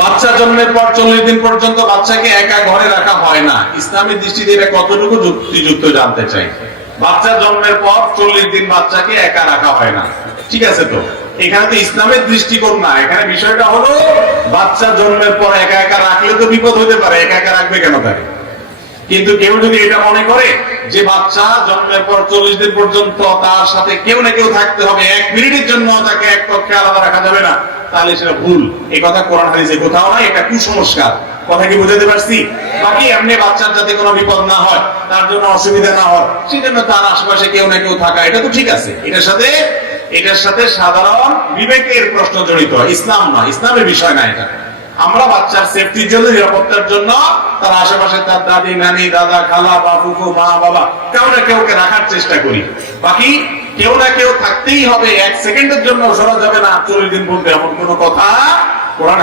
বাচ্চা জন্মের পর 40 দিন পর্যন্ত বাচ্চাকে একা ঘরে রাখা হয় না। ইসলামের দৃষ্টিতে এটা কতটুকু যুক্তিযুক্ত জানতে চাই। বাচ্চা জন্মের পর 40 দিন বাচ্চাকে একা রাখা হয় না, ঠিক আছে? তো এখানে তো ইসলামের দৃষ্টিকোণ না, এখানে বিষয়টা হলো বাচ্চা জন্মের পর একা একা রাখলে তো বিপদ হতে পারে, একা একা রাখবে কেন তাকে? কিন্তু কেউ যদি এটা মনে করে যে বাচ্চা জন্মের পর 40 দিন পর্যন্ত তার সাথে কেউ না কেউ থাকতে হবে, 1 মিনিটের জন্য তাকে এক কক্ষে আলাদা রাখা যাবে না, তাহলে সেটা ভুল। এই কথা কোরআন হাদিসে কোথাও নাই, এটা কুসংস্কার। কথা কি বুঝাতে পারছি? বাকি এমনি বাচ্চার যাতে কোনো বিপদ না হয়, তার জন্য অসুবিধা না হয়, সেজন্য তার আশেপাশে কেউ না কেউ থাকা, এটা তো ঠিক আছে। এটার সাথে সাধারণ বিবেকের প্রশ্ন জড়িত, ইসলাম না, ইসলামের বিষয় না এটা। আমরা বাচ্চার সেফটির জন্য, নিরাপত্তার জন্য তার আশেপাশে তার দাদি, নানি, দাদা, খালা বা ফুফু, মা, বাবা কেউ না কেউকে রাখার চেষ্টা করি। বাকি কেউ না কেউ থাকতেই হবে, 1 সেকেন্ডের জন্য সরা যাবে না 40 দিন বলতে, এমন কোনো কথা কোরআন